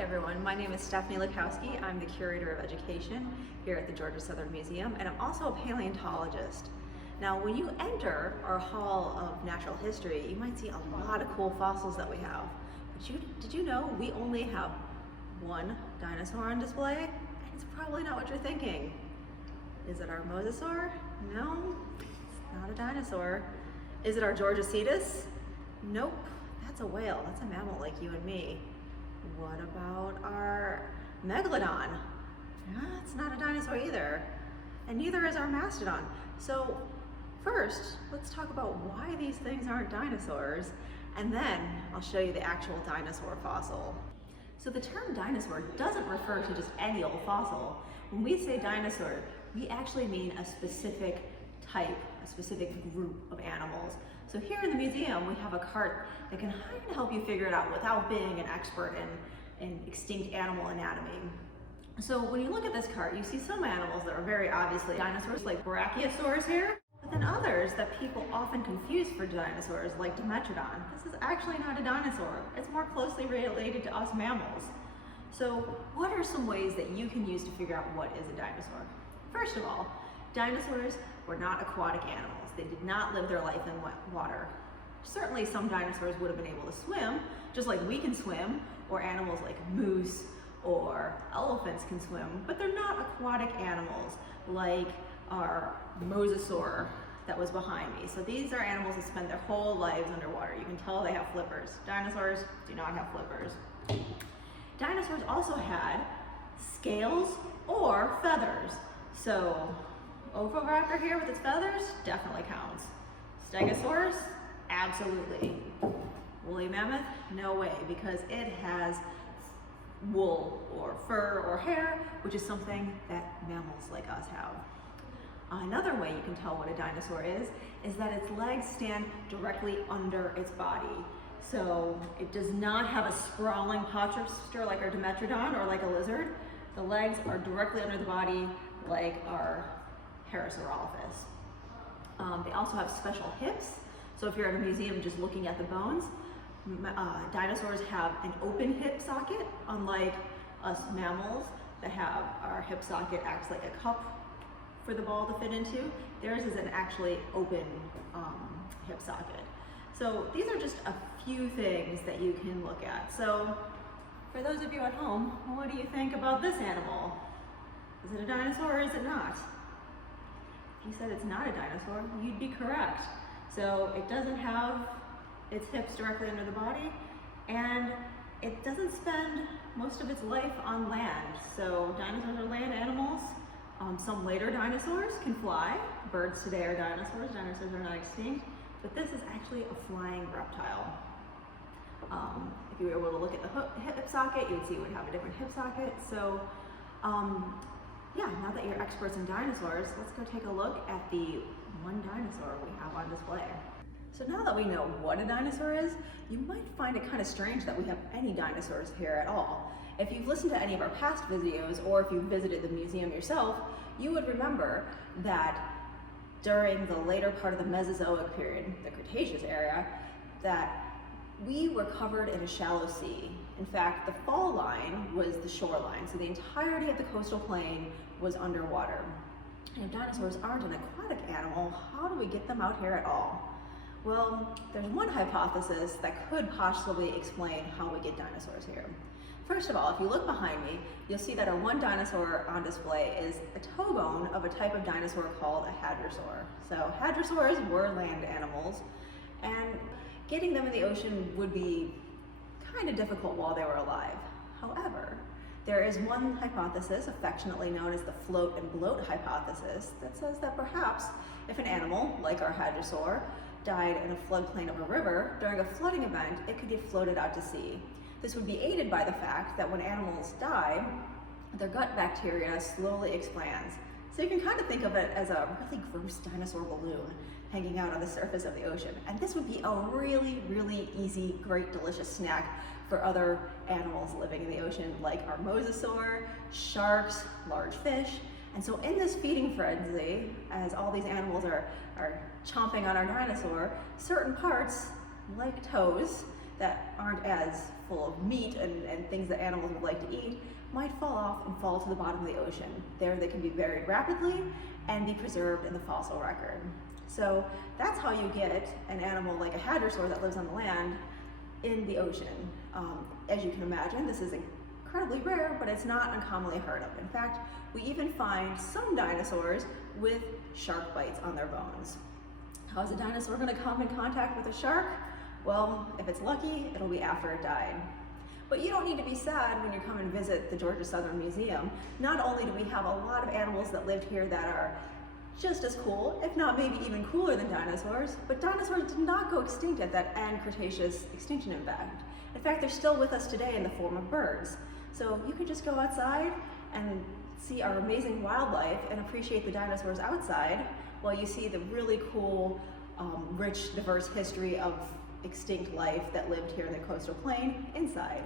everyone, my name is Stephanie Lukowski. I'm the Curator of Education here at the Georgia Southern Museum, and I'm also a paleontologist. Now, when you enter our Hall of Natural History, you might see a lot of cool fossils that we have. But did you know we only have one dinosaur on display? And it's probably not what you're thinking. Is it our mosasaur? No, it's not a dinosaur. Is it our Georgicetus? Nope, that's a whale. That's a mammal like you and me. What about our megalodon? It's not a dinosaur either. And neither is our mastodon. So first, let's talk about why these things aren't dinosaurs, and then I'll show you the actual dinosaur fossil. So the term dinosaur doesn't refer to just any old fossil. When we say dinosaur, we actually mean a specific type, a specific group of animals. So here in the museum, we have a cart that can kind of help you figure it out without being an expert in extinct animal anatomy. So when you look at this cart, you see some animals that are very obviously dinosaurs, like brachiosaurs here, but then others that people often confuse for dinosaurs, like Dimetrodon. This is actually not a dinosaur. It's more closely related to us mammals. So what are some ways that you can use to figure out what is a dinosaur? First of all, dinosaurs were not aquatic animals. They did not live their life in wet water. Certainly some dinosaurs would have been able to swim, just like we can swim, or animals like moose or elephants can swim, but they're not aquatic animals like our mosasaur that was behind me. So these are animals that spend their whole lives underwater. You can tell they have flippers. Dinosaurs do not have flippers. Dinosaurs also had scales or feathers. So Oviraptor here with its feathers definitely counts. Stegosaurus, absolutely. Woolly mammoth, no way, because it has wool or fur or hair, which is something that mammals like us have. Another way you can tell what a dinosaur is that its legs stand directly under its body. So it does not have a sprawling posture like our Dimetrodon or like a lizard. The legs are directly under the body like our Hadrosaur. They also have special hips. So if you're at a museum just looking at the bones, dinosaurs have an open hip socket, unlike us mammals that have our hip socket acts like a cup for the ball to fit into. Theirs is an actually open hip socket. So these are just a few things that you can look at. So for those of you at home, what do you think about this animal? Is it a dinosaur or is it not? If you said it's not a dinosaur, you'd be correct. So it doesn't have its hips directly under the body, and it doesn't spend most of its life on land. So dinosaurs are land animals. Some later dinosaurs can fly. Birds today are dinosaurs. Dinosaurs are not extinct, but this is actually a flying reptile. If you were able to look at the hip socket, you would see it would have a different hip socket. So yeah, now that you're experts in dinosaurs, let's go take a look at the one dinosaur we have on display. So now that we know what a dinosaur is, you might find it kind of strange that we have any dinosaurs here at all. If you've listened to any of our past videos, or if you've visited the museum yourself, you would remember that during the later part of the Mesozoic period, the Cretaceous era, that we were covered in a shallow sea. In fact, the fall line was the shoreline, so the entirety of the coastal plain was underwater. And if dinosaurs aren't an aquatic animal, how do we get them out here at all? Well, there's one hypothesis that could possibly explain how we get dinosaurs here. First of all, if you look behind me, you'll see that our one dinosaur on display is a toe bone of a type of dinosaur called a hadrosaur. So hadrosaurs were land animals, and getting them in the ocean would be kind of difficult while they were alive. However, there is one hypothesis, affectionately known as the float and bloat hypothesis, that says that perhaps if an animal, like our hadrosaur, died in a floodplain of a river, during a flooding event, it could get floated out to sea. This would be aided by the fact that when animals die, their gut bacteria slowly expands. So you can kind of think of it as a really gross dinosaur balloon hanging out on the surface of the ocean. And this would be a really, really easy, great, delicious snack for other animals living in the ocean, like our mosasaur, sharks, large fish. And so in this feeding frenzy, as all these animals are chomping on our dinosaur, certain parts, like toes, that aren't as full of meat and things that animals would like to eat might fall off and fall to the bottom of the ocean. There they can be buried rapidly and be preserved in the fossil record. So that's how you get an animal like a hadrosaur that lives on the land in the ocean. As you can imagine, this is incredibly rare, but it's not uncommonly heard of. In fact, we even find some dinosaurs with shark bites on their bones. How is a dinosaur going to come in contact with a shark? Well, if it's lucky, it'll be after it died. But you don't need to be sad when you come and visit the Georgia Southern Museum. Not only do we have a lot of animals that lived here that are just as cool, if not maybe even cooler than dinosaurs, but dinosaurs did not go extinct at that end Cretaceous extinction event. In fact, they're still with us today in the form of birds. So you can just go outside and see our amazing wildlife and appreciate the dinosaurs outside while you see the really cool, rich, diverse history of extinct life that lived here in the coastal plain inside.